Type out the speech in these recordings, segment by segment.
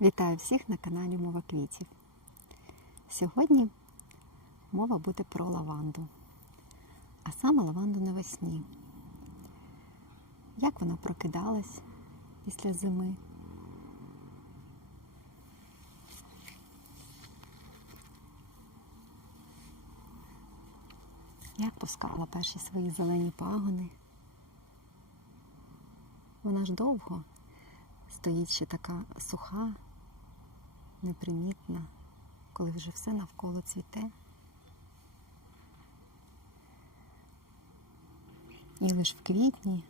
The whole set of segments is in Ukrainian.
Вітаю всіх на каналі Мова квітів. Сьогодні мова буде про лаванду, а саме лаванду навесні. Як вона прокидалась після зими? Як пускала перші свої зелені пагони? Вона ж довго стоїть ще така суха, непримітна, коли вже все навколо цвіте. І лише в квітні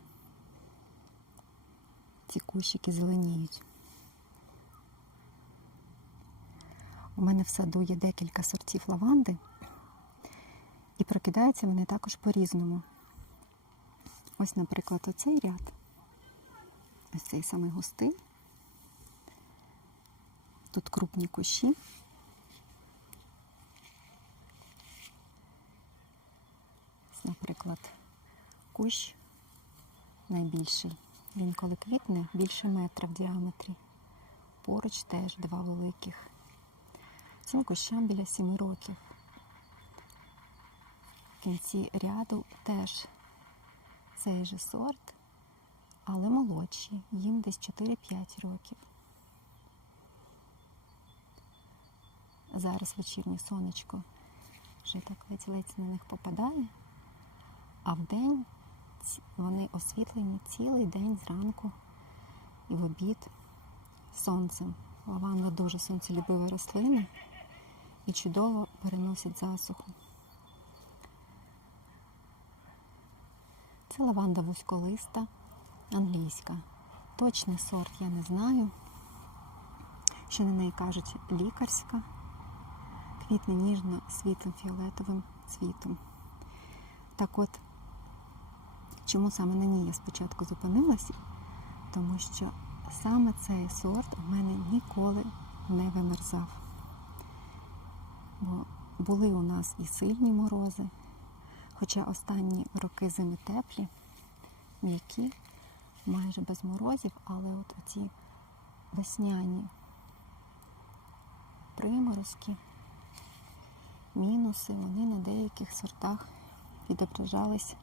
ці кущики зеленіють. У мене в саду є декілька сортів лаванди, і прокидаються вони також по-різному. Ось, наприклад, оцей ряд. Ось цей самий густий. Тут крупні кущі. Наприклад, кущ найбільший. Він коли квітне більше метра в діаметрі. Поруч теж два великих. Цим кущам біля сіми років. В кінці ряду теж цей же сорт але молодші, їм десь 4-5 років. Зараз вечірнє сонечко вже так ледь-ледь на них попадає, а вдень вони освітлені цілий день зранку і в обід сонцем. Лаванда дуже сонцелюбива рослина і чудово переносить засуху. Це лаванда вузьколиста англійська. Точний сорт я не знаю. Ще на неї кажуть лікарська, квітне ніжно світлим фіолетовим цвітом. Так от, чому саме на ній я спочатку зупинилася? Тому що саме цей сорт у мене ніколи не вимерзав. Бо були у нас і сильні морози, хоча останні роки зими теплі, м'які майже без морозів, але от оці весняні приморозки, мінуси, вони на деяких сортах відображались,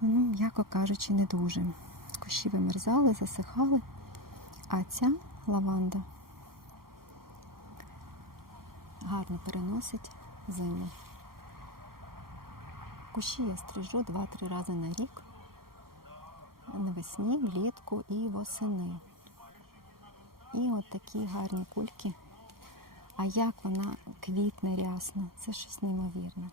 ну, м'яко кажучи, не дуже. Кущі вимерзали, засихали, а ця лаванда гарно переносить зиму. Кущі я стрижу 2-3 рази на рік навесні, влітку і восени. І от такі гарні кульки. А як вона квітне рясно, це щось неймовірне.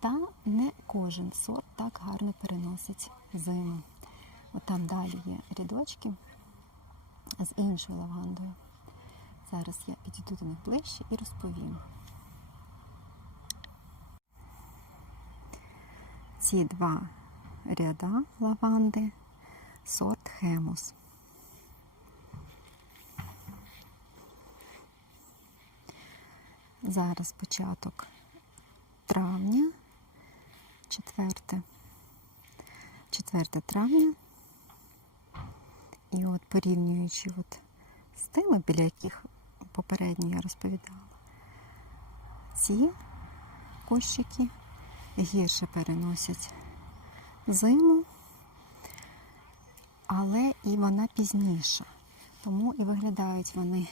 Та не кожен сорт так гарно переносить зиму. От там далі є рядочки з іншою лавандою. Зараз я підійду до них ближче і розповім. ці два ряда лаванди сорт хемус. Зараз початок травня, 4, 4 травня. І от порівнюючи от тими, біля яких попередньо я розповідала, ці кущики гірше переносять зиму, але і вона пізніша. Тому і виглядають вони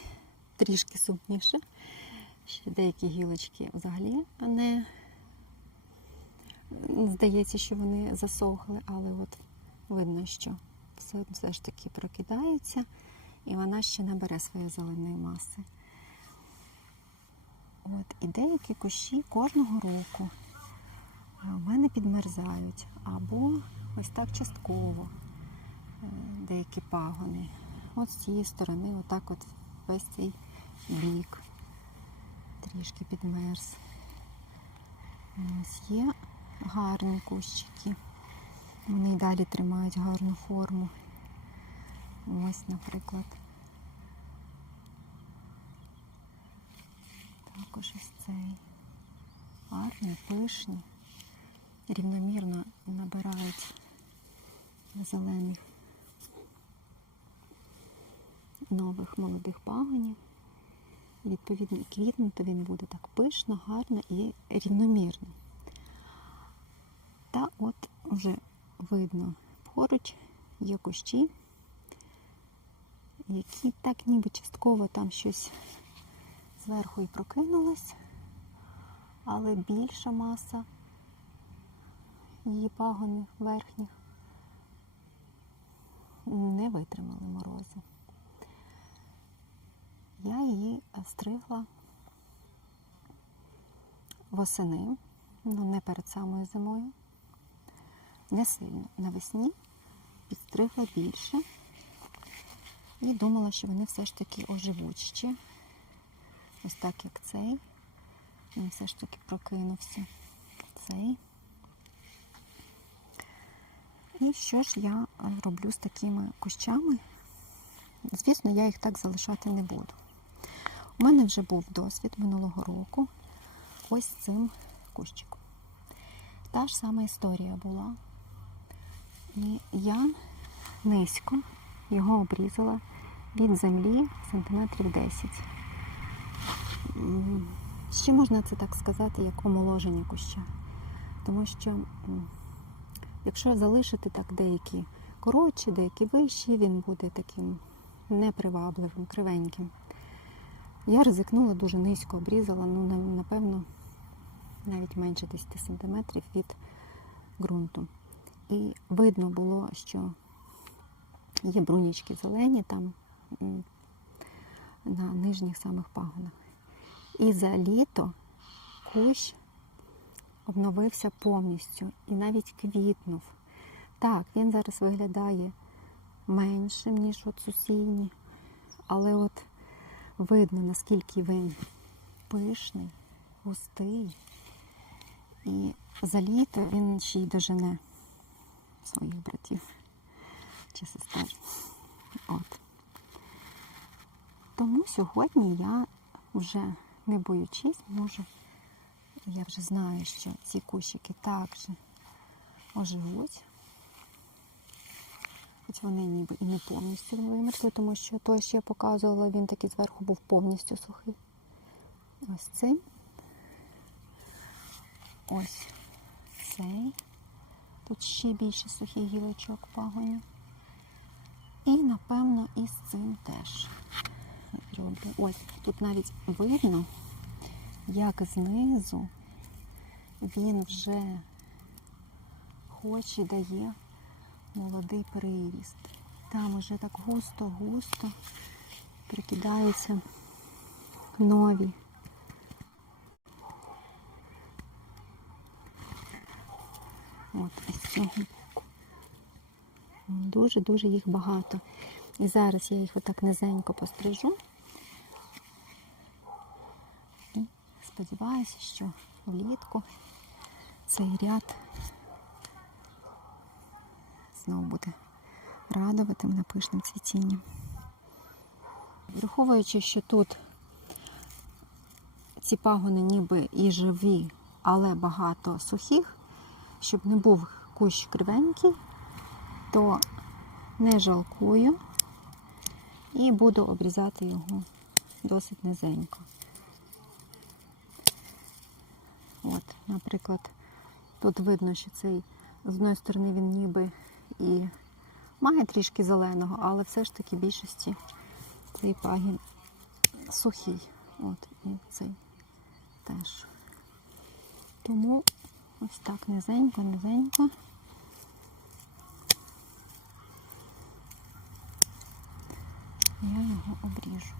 трішки сумніше. Ще деякі гілочки взагалі не здається, що вони засохли, але от видно, що все, все ж таки прокидається, і вона ще набере своєї зеленої маси. От, І деякі кущі кожного року у мене підмерзають, або ось так частково е, деякі пагони. От з цієї сторони, отак от весь цей бік трішки підмерз. Ось є гарні кущики. Вони й далі тримають гарну форму. Ось, наприклад. Також ось цей. Гарні, пишні рівномірно набирають зелених нових молодих пагонів. Відповідно, і квітнути він буде так пишно, гарно і рівномірно. Та от вже видно поруч є кущі, які так ніби частково там щось зверху і прокинулось, але більша маса її пагонів верхніх не витримали морозу. Я стригла восени, ну не перед самою зимою, не сильно. Навесні підстригла більше і думала, що вони все ж таки оживуть ще. Ось так як цей. Він все ж таки прокинувся. Цей. І що ж я е, роблю з такими кущами? Звісно, я їх так залишати не буду. У мене вже був досвід минулого року ось цим кущиком. Та ж сама історія була. І я низько його обрізала від землі сантиметрів 10. Ще можна це так сказати, як омоложення куща. Тому що якщо залишити так деякі коротші, деякі вищі, він буде таким непривабливим, кривеньким. Я ризикнула дуже низько, обрізала, ну, напевно, навіть менше 10 сантиметрів від ґрунту. І видно було, що є брунічки зелені там на нижніх самих пагонах. І за літо кущ обновився повністю і навіть квітнув. Так, він зараз виглядає меншим, ніж от сусідні, але от видно, наскільки він пишний, густий. І за літо він ще й дожене своїх братів чи сестер. От. Тому сьогодні я вже не боючись, можу, я вже знаю, що ці кущики також оживуть. Хоч вони ніби і не повністю вимерзли, тому що той, що я показувала, він такий зверху був повністю сухий. Ось цей. Ось цей. Тут ще більше сухих гілочок пагонів. І, напевно, і з цим теж роблю. Ось тут навіть видно, як знизу він вже хоч і дає молодий приріст. Там уже так густо-густо прикидаються нові. От із цього боку. Дуже-дуже їх багато. І зараз я їх отак низенько пострижу. І сподіваюся, що влітку цей ряд знову буде радувати мене пишним цвітінням. Враховуючи, що тут ці пагони ніби і живі, але багато сухих, щоб не був кущ кривенький, то не жалкую і буду обрізати його досить низенько. От, наприклад, тут видно, що цей з одної сторони він ніби і має трішки зеленого, але все ж таки більшості цей пагін сухий. От і цей теж. Тому ось так низенько, низенько. Я його обріжу.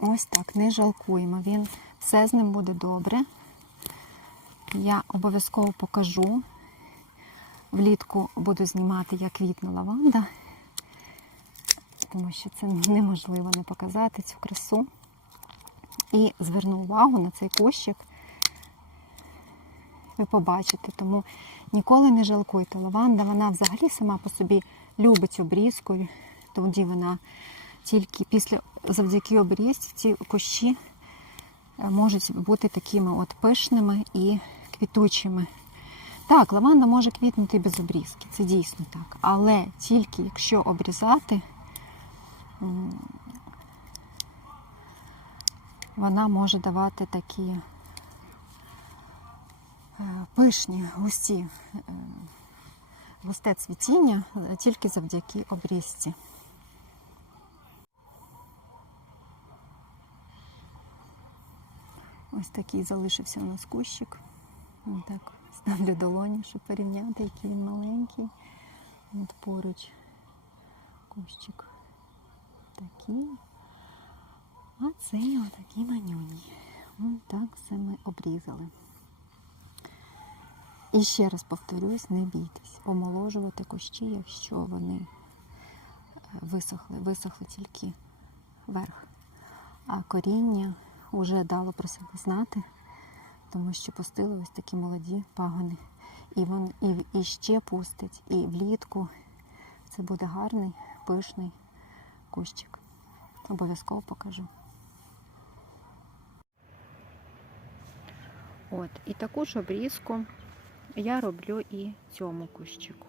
Ось так, не жалкуємо. Він все з ним буде добре. Я обов'язково покажу. Влітку буду знімати, як квітне лаванда, тому що це неможливо не показати цю красу. І зверну увагу на цей кущик. Ви побачите, тому ніколи не жалкуйте. Лаванда, вона взагалі сама по собі любить обрізку, тоді вона тільки після завдяки обрізці ці кущі е, можуть бути такими от пишними і квітучими. Так, лаванда може квітнути без обрізки, це дійсно так. Але тільки якщо обрізати, вона може давати такі е, пишні, густі, е, густе цвітіння тільки завдяки обрізці. Ось такий залишився у нас кущик. Ось Так, ставлю долоні, щоб порівняти, який він маленький. От поруч кущик такий. А цей отакий манюній. Ось так все ми обрізали. І ще раз повторюсь, не бійтесь, омоложувати кущі, якщо вони е, висохли, висохли тільки верх. А коріння вже дало про себе знати, тому що пустили ось такі молоді пагони. І він і, і ще пустить, і влітку це буде гарний, пишний кущик. Обов'язково покажу. От, і таку ж обрізку я роблю і цьому кущику.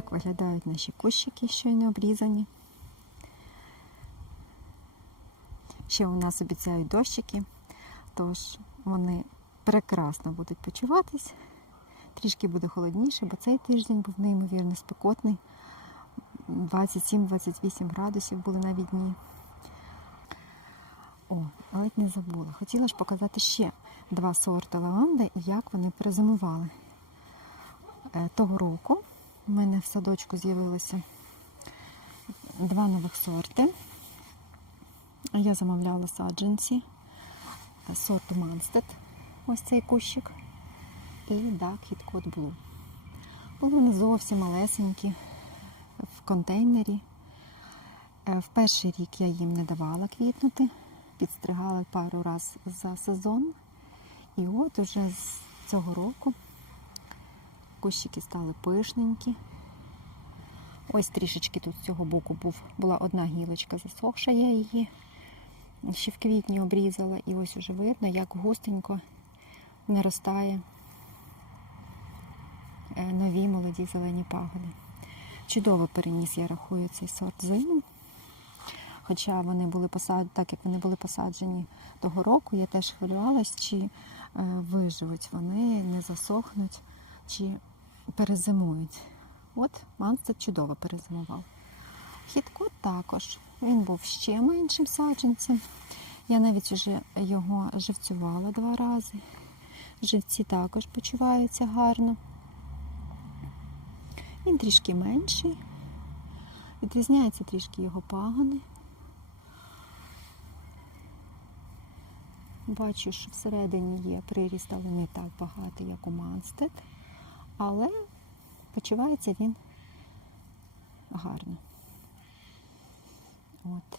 Так виглядають наші кущики, щойно обрізані. Ще у нас обіцяють дощики, тож вони прекрасно будуть почуватись. Трішки буде холодніше, бо цей тиждень був неймовірно спекотний. 27-28 градусів були навіть дні. О, ледь не забула. Хотіла ж показати ще два сорти лаванди і як вони перезимували. Е, Того року у мене в садочку з'явилося два нових сорти. Я замовляла саджанці сорту Манстед, ось цей кущик, і Hit Code Blue. Були вони зовсім малесенькі в контейнері. Е, В перший рік я їм не давала квітнути, підстригала пару разів за сезон. І от уже з цього року кущики стали пишненькі. Ось трішечки тут з цього боку був, була одна гілочка засохша, я її ще в квітні обрізала, і ось уже видно, як густенько наростає е, нові молоді зелені пагони. Чудово переніс, я рахую, цей сорт зиму. Хоча вони були посаджені, так як вони були посаджені того року, я теж хвилювалась, чи е, виживуть вони, не засохнуть, чи перезимують. От Манстед чудово перезимував. Хіткот також. Він був ще меншим саджанцем. Я навіть вже його живцювала два рази. Живці також почуваються гарно. Він трішки менший. Відрізняються трішки його пагони. Бачу, що всередині є приріст, але не так багатий, як у Манстед. Але почувається він гарно. От.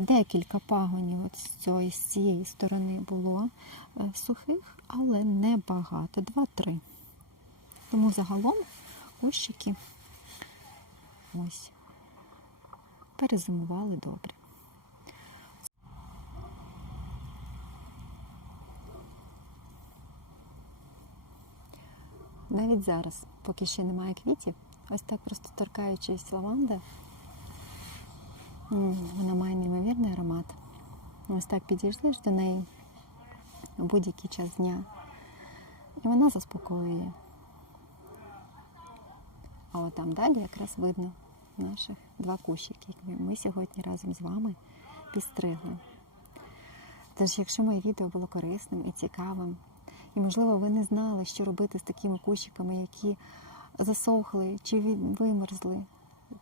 Декілька пагонів от з, цієї, з цієї сторони було е, сухих, але не багато. Два-три. Тому загалом кущики ось перезимували добре. Навіть зараз, поки ще немає квітів, ось так просто торкаючись лаванди, вона має неймовірний аромат. Ось так підійшли до неї у будь-який час дня. І вона заспокоює. А от там далі якраз видно наших два кущики, які ми сьогодні разом з вами підстригли. Тож, якщо моє відео було корисним і цікавим, і, можливо, ви не знали, що робити з такими кущиками, які засохли чи вимерзли,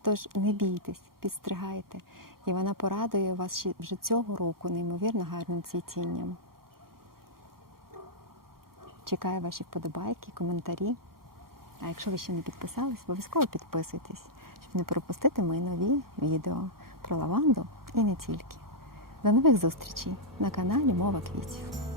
тож не бійтесь, підстригайте. І вона порадує вас вже цього року неймовірно гарним цвітінням. Чекаю ваші вподобайки, коментарі. А якщо ви ще не підписались, обов'язково підписуйтесь, щоб не пропустити мої нові відео про лаванду і не тільки. До нових зустрічей на каналі Мова Квітів.